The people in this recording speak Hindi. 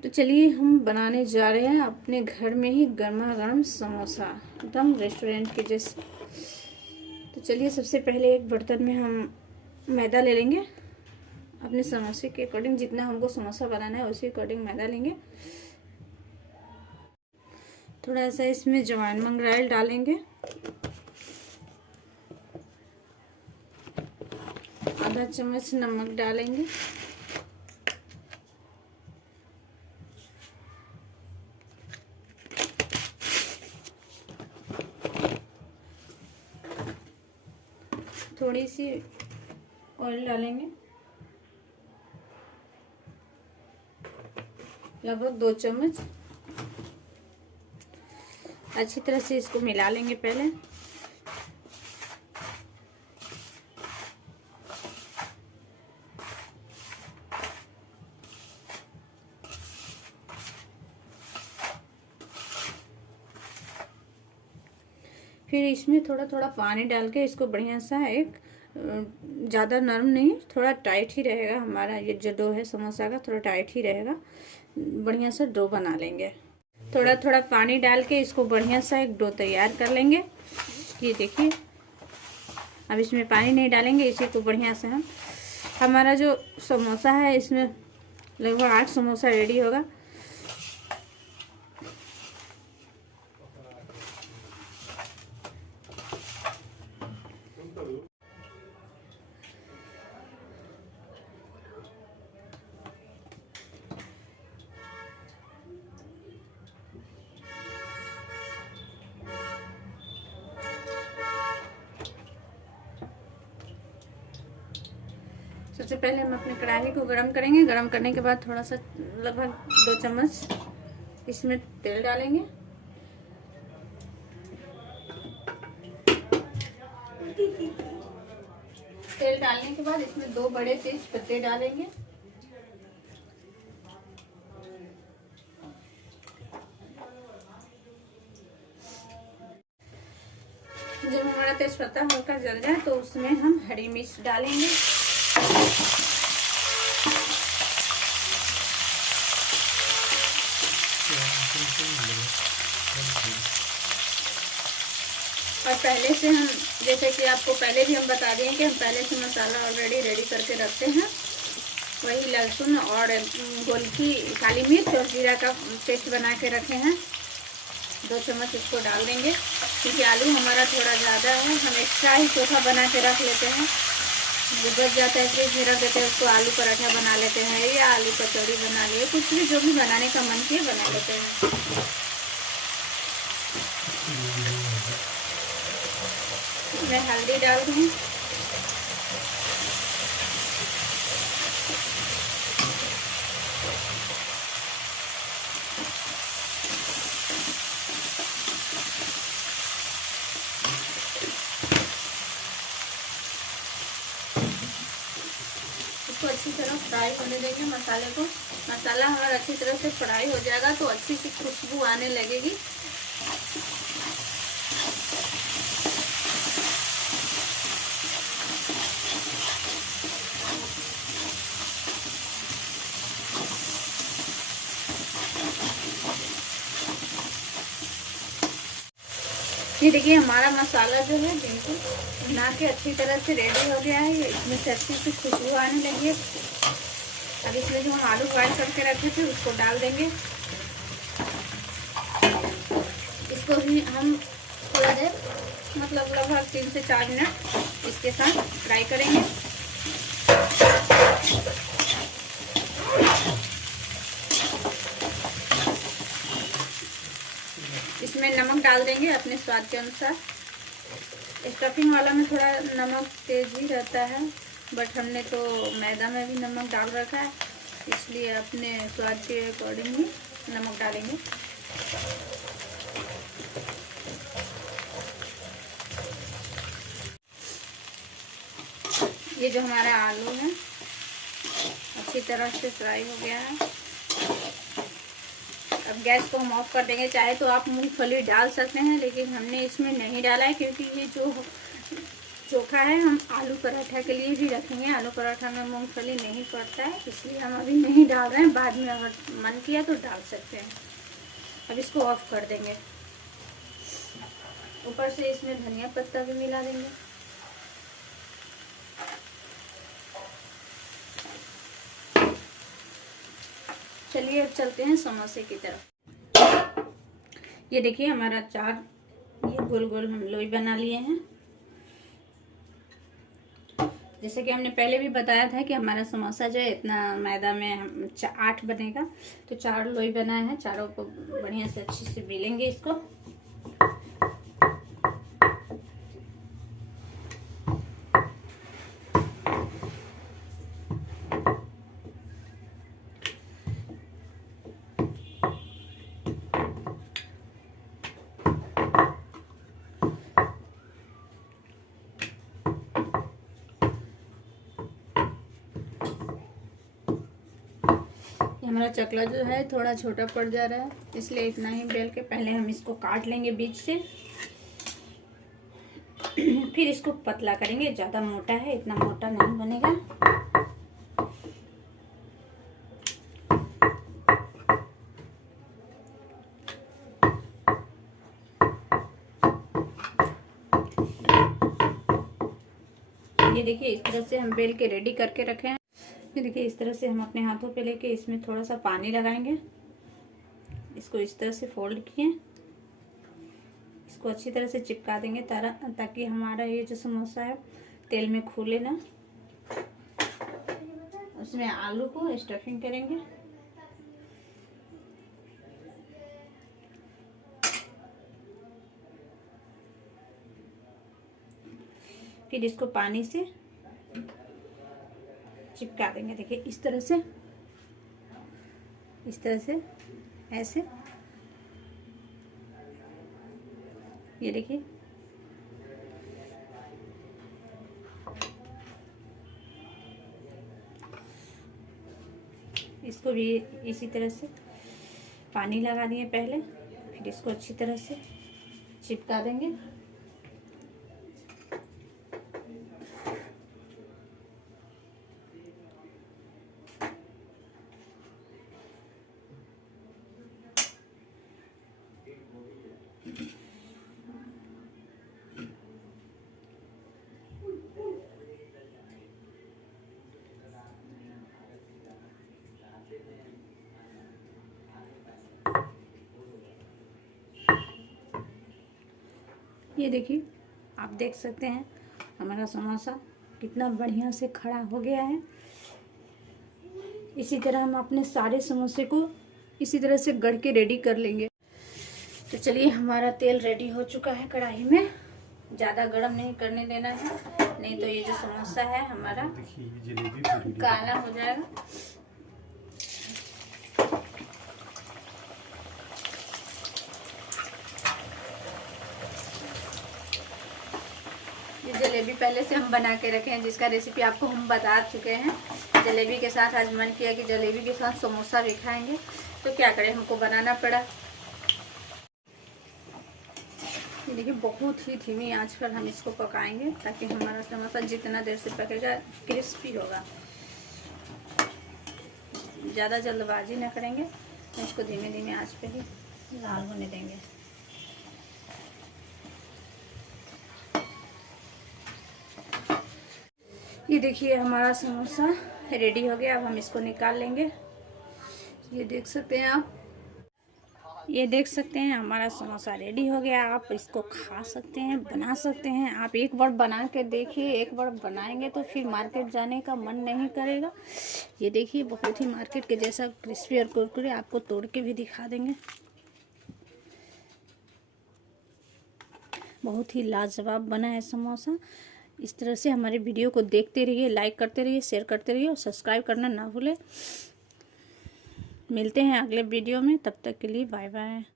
तो चलिए हम बनाने जा रहे हैं अपने घर में ही गर्मा गर्म समोसा, एकदम रेस्टोरेंट के जैसे। तो चलिए सबसे पहले एक बर्तन में हम मैदा ले लेंगे। अपने समोसे के अकॉर्डिंग, जितना हमको समोसा बनाना है उसी अकॉर्डिंग मैदा लेंगे। थोड़ा सा इसमें जवाइन मंगराइल डालेंगे, आधा चम्मच नमक डालेंगे, थोड़ी सी ऑयल डालेंगे, लगभग 2 चम्मच। अच्छी तरह से इसको मिला लेंगे पहले। फिर इसमें थोड़ा थोड़ा पानी डाल के इसको बढ़िया सा एक, ज़्यादा नरम नहीं, थोड़ा टाइट ही रहेगा हमारा ये जो डो है समोसा का, थोड़ा टाइट ही रहेगा। बढ़िया सा डो बना लेंगे। थोड़ा थोड़ा पानी डाल के इसको बढ़िया सा एक डो तैयार कर लेंगे। ये देखिए, अब इसमें पानी नहीं डालेंगे, इसी को बढ़िया से हमारा जो समोसा है इसमें लगभग 8 समोसा रेडी होगा। सबसे पहले हम अपने कढ़ाई को गरम करेंगे। गरम करने के बाद थोड़ा सा लगभग 2 चम्मच इसमें तेल डालेंगे। तेल डालने के बाद इसमें 2 बड़े तेज पत्ते डालेंगे। जब हमारा तेजपत्ता हल्का जल जाए तो उसमें हम हरी मिर्च डालेंगे। और पहले से हम, जैसे कि आपको पहले भी हम बता दिए कि हम पहले से मसाला ऑलरेडी रेडी करके रखते हैं। वही लहसुन और गोलकी, काली मिर्च और जीरा का पेस्ट बना के रखे हैं। 2 चम्मच इसको डाल देंगे, क्योंकि आलू हमारा थोड़ा ज़्यादा है, हम एक्स्ट्रा ही चोखा बना के रख लेते हैं। वो बच जाता है फ्रिज में रख देते हैं, उसको आलू पराठा बना लेते हैं या आलू कचौड़ी बना लिए, कुछ भी जो भी बनाने का मन किए बना लेते हैं। मैं हल्दी डाल दूँ, इसको अच्छी तरह फ्राई होने देंगे मसाले को। मसाला हमारा अच्छी तरह से फ्राई हो जाएगा तो अच्छी सी खुशबू आने लगेगी। ये देखिए हमारा मसाला जो है बिल्कुल बना के अच्छी तरह से रेडी हो गया है। इसमें से अच्छी सी खुशबू आने लगी है। अब इसमें जो हम आलू बॉयल करके रखे थे उसको डाल देंगे। इसको भी हम थोड़ा देर, मतलब लगभग 3 से 4 मिनट इसके साथ फ्राई करेंगे। इसमें नमक डाल देंगे अपने स्वाद के अनुसार। स्टफिंग वाला में थोड़ा नमक तेज ही रहता है, बट हमने तो मैदा में भी नमक डाल रखा है, इसलिए अपने स्वाद के अकॉर्डिंग ही नमक डालेंगे। ये जो हमारा आलू है अच्छी तरह से फ्राई हो गया है। अब गैस को हम ऑफ कर देंगे। चाहे तो आप मूंगफली डाल सकते हैं, लेकिन हमने इसमें नहीं डाला है, क्योंकि ये जो चोखा है, हम आलू पराठा के लिए भी रखेंगे। आलू पराठा में मूंगफली नहीं पड़ता है, इसलिए हम अभी नहीं डाल रहे हैं, बाद में अगर मन किया तो डाल सकते हैं। अब इसको ऑफ कर देंगे। ऊपर से इसमें धनिया पत्ता भी मिला देंगे। चलिए अब चलते हैं समोसे की तरफ। ये देखिए हमारा चार ये गोल गोल हम लोई बना लिए हैं। जैसे कि हमने पहले भी बताया था कि हमारा समोसा जो है इतना मैदा में 8 बनेगा, तो 4 लोई बनाए हैं। चारों को बढ़िया से अच्छे से बेलेंगे इसको। हमारा चकला जो है थोड़ा छोटा पड़ जा रहा है, इसलिए इतना ही बेल के पहले हम इसको काट लेंगे बीच से, फिर इसको पतला करेंगे। ज़्यादा मोटा है, इतना मोटा नहीं बनेगा। ये देखिए इस तरह से हम बेल के रेडी करके रखे हैं। ये देखिए इस तरह से हम अपने हाथों पे लेके इसमें थोड़ा सा पानी लगाएंगे। इसको इस तरह से फोल्ड किए, इसको अच्छी तरह से चिपका देंगे ताकि हमारा ये जो समोसा है तेल में खुले ना। उसमें आलू को स्टफिंग करेंगे। फिर इसको पानी से चिपका देंगे। देखिए इस तरह से ऐसे। ये देखिए इसको भी इसी तरह से पानी लगा दिए पहले, फिर इसको अच्छी तरह से चिपका देंगे। ये देखिए आप देख सकते हैं हमारा समोसा कितना बढ़िया से खड़ा हो गया है। इसी तरह हम अपने सारे समोसे को इसी तरह से गढ़ के रेडी कर लेंगे। तो चलिए हमारा तेल रेडी हो चुका है कढ़ाई में। ज़्यादा गर्म नहीं करने देना है, नहीं तो ये जो समोसा है हमारा काला हो जाएगा। जलेबी पहले से हम बना के रखे हैं, जिसका रेसिपी आपको हम बता चुके हैं। जलेबी के साथ आज मन किया कि जलेबी के साथ समोसा भी खाएंगे, तो क्या करें, हमको बनाना पड़ा। ये देखिए बहुत ही धीमी आंच पर हम इसको पकाएंगे ताकि हमारा समोसा जितना देर से पकेगा क्रिस्पी होगा। ज़्यादा जल्दबाजी न करेंगे, इसको धीमे धीमे आंच पे ही लाल होने देंगे। ये देखिए हमारा समोसा रेडी हो गया। अब हम इसको निकाल लेंगे। ये देख सकते हैं आप, ये देख सकते हैं हमारा समोसा रेडी हो गया। आप इसको खा सकते हैं, बना सकते हैं। आप एक बार बना के देखिए, एक बार बनाएंगे तो फिर मार्केट जाने का मन नहीं करेगा। ये देखिए बहुत ही मार्केट के जैसा क्रिस्पी और कुरकुरे, आपको तोड़ के भी दिखा देंगे। बहुत ही लाजवाब बना है समोसा। इस तरह से हमारे वीडियो को देखते रहिए, लाइक करते रहिए, शेयर करते रहिए और सब्सक्राइब करना ना भूलें। मिलते हैं अगले वीडियो में, तब तक के लिए बाय बाय।